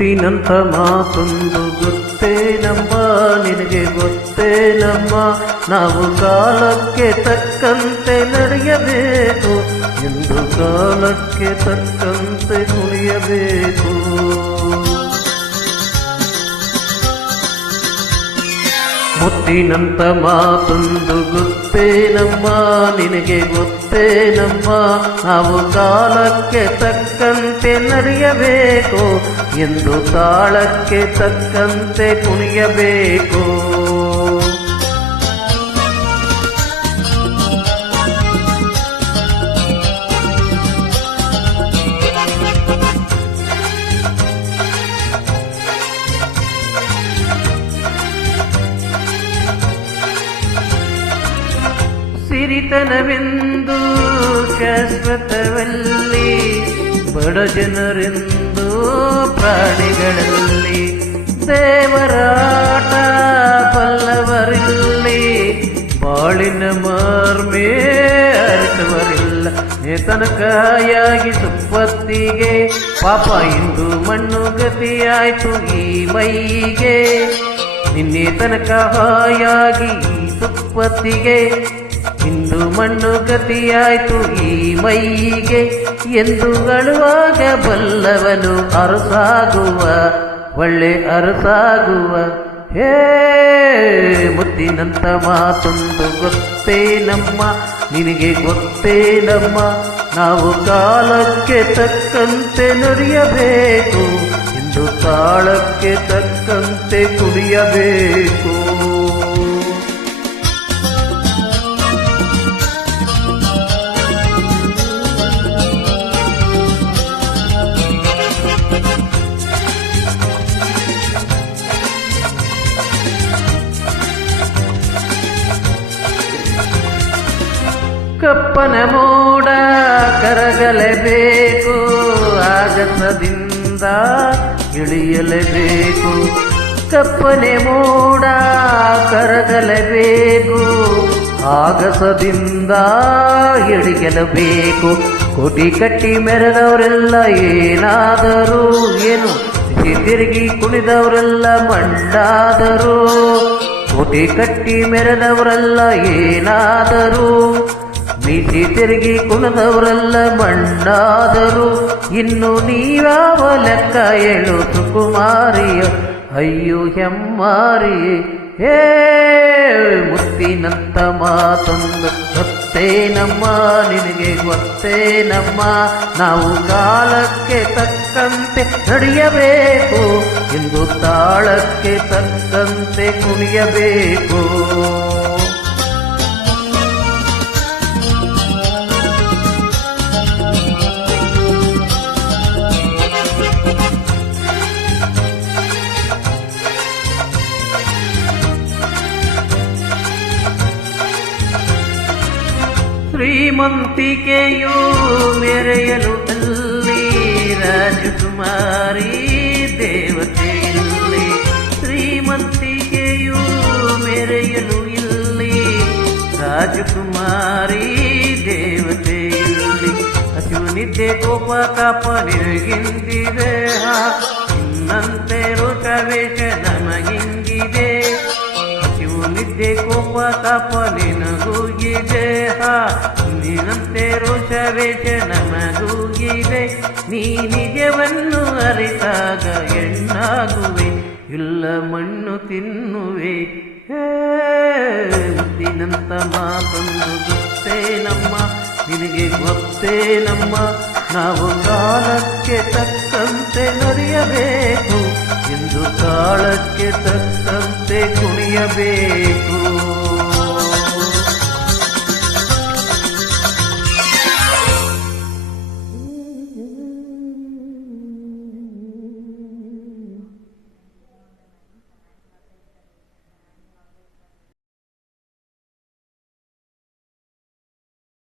ಮುತ್ತಿನಂಥ ಮಾತೊಂದು ಗೊತ್ತೇನಮ್ಮ, ನಿನಗೆ ಗೊತ್ತೇನಮ್ಮ, ನಾವು ಕಾಲಕ್ಕೆ ತಕ್ಕಂತೆ ನಡೆಯಬೇಕು ಎಂದು ಕಾಲಕ್ಕೆ ತಕ್ಕಂತೆ ಕುಣಿಯಬೇಕು. ಮುತ್ತಿನಂಥ ಮಾತೊಂದು ಗೊತ್ತೇನಮ್ಮ, ನಿನಗೆ ಗೊತ್ತೇನಮ್ಮ, ನಾವು ಕಾಲಕ್ಕೆ ತಕ್ಕಂತೆ ನಡೆಯಬೇಕು ಎಂದು ತಾಳಕ್ಕೆ ತಕ್ಕಂತೆ ಕುಣಿಯಬೇಕು. ಸಿರಿತನವೆಂದು ಶಾಶ್ವತವಲ್ಲಿ, ಬಡ ಜನರೆಂದು ಪ್ರಾಣಿಗಳಲ್ಲಿ, ದೇವರಾಟ ಬಲ್ಲವರಿಲ್ಲಿ, ಬಾಳಿನ ಮಾರ್ಮೇ ಅರಿತವರಿಲ್ಲ. ನೇತನಕಾಯಾಗಿ ಸುಪ್ಪತ್ತಿಗೆ ಪಾಪ ಇಂದು ಮಣ್ಣು ಗತಿಯಾಯ್ತು ಈ ಮೈಗೆ, ನಿನ್ನೆ ತನಕ ಹಾಯಾಗಿ ಸುಪ್ಪತ್ತಿಗೆ ಇಂದು ಮಣ್ಣು ಗತಿಯಾಯ್ತು ಈ ಮೈಗೆ ಎಂದು ಅಳುವಾಗ ಬಲ್ಲವನು ಅರಸಾಗುವ, ಒಳ್ಳೆ ಅರಸಾಗುವ. ಹೇ ಮುತ್ತಿನಂಥ ಮಾತೊಂದು ಗೊತ್ತೇನಮ್ಮ, ನಿನಗೆ ಗೊತ್ತೇನಮ್ಮ, ನಾವು ಕಾಲಕ್ಕೆ ತಕ್ಕಂತೆ ನುಡಿಯಬೇಕು ಎಂದು ತಾಳಕ್ಕೆ ತಕ್ಕಂತೆ ಕುಡಿಯಬೇಕು. ಕಪ್ಪನ ಮೋಡ ಕರಗಲೇಬೇಕು, ಆಗಸದಿಂದ ಇಳಿಯಲೇಬೇಕು. ಕಪ್ಪನೆ ಮೋಡ ಕರಗಲೇಬೇಕು, ಆಗಸದಿಂದ ಇಳಿಯಲೇಬೇಕು. ಕೋಟಿ ಕಟ್ಟಿ ಮೆರೆದವರೆಲ್ಲ ಏನಾದರೂ ಏನು, ತಿರುಗಿ ಕುಣಿದವರೆಲ್ಲ ಮಣ್ಣಾದರು. ಕೋಟಿ ಕಟ್ಟಿ ಮೆರೆದವರೆಲ್ಲ ಏನಾದರೂ, ಮೀಸಿ ತಿರುಗಿ ಕುಣಿದವರೆಲ್ಲ ಮಣ್ಣಾದರು. ಇನ್ನು ನೀವ್ಯಾವ ಲೆಕ್ಕ ಹೇಳು ಸುಕುಮಾರಿಯ, ಅಯ್ಯೋ ಹೆಮ್ಮಾರಿಯೇ. ಹೇ ಮುತ್ತಿನಂಥ ಮಾತೊಂದು ಗೊತ್ತೇನಮ್ಮ, ನಿನಗೆ ಗೊತ್ತೇನಮ್ಮ, ನಾವು ಕಾಲಕ್ಕೆ ತಕ್ಕಂತೆ ನಡೆಯಬೇಕು ಎಂದು ತಾಳಕ್ಕೆ ತಕ್ಕಂತೆ ಕುಣಿಯಬೇಕು. ಶ್ರೀಮಂತಿಕೆಯು ಮೆರೆಯಲು ಅಲ್ಲಿ, ರಾಜಕುಮಾರಿ ದೇವತೆಯಲ್ಲಿ. ಶ್ರೀಮಂತಿಕೆಯು ಮೆರೆಯಲು ಇಲ್ಲಿ, ರಾಜಕುಮಾರಿ ದೇವತೆಯಲ್ಲಿ. ಹಸಿವು ನಿದ್ದೆ ಕೋಪ ಕಾಪ ನಿನಗಿಂದಿದೆ, ಇನ್ನಂತೆ ರೋಷವೇಷ ನಮಗಿಂಗಿದೆ. ನಿದ್ದೆ ಕೋಪ ತಾಪ ನಿನಗೂಗಿದೆ, ನಿನ್ನಂತೆ ರೋಷವೇಷ ನಮಗೂಗಿದೆ. ನೀ ನಿಜವನ್ನು ಅರಿತಾಗ ಹೆಣ್ಣಾಗುವೆ, ಇಲ್ಲ ಮಣ್ಣು ತಿನ್ನುವೆ. ಮುತ್ತಿನಂಥ ಮಾತೊಂದು ಗೊತ್ತೇನಮ್ಮ, ನಿನಗೆ ಗೊತ್ತೇನಮ್ಮ, ನಾವು ಕಾಲಕ್ಕೆ ತಕ್ಕಂತೆ ನಡೆಯಬೇಕು ಎಂದು ತಾಳಕ್ಕೆ ತಕ್ಕಂತೆ ಕುಣಿಯಬೇಕು.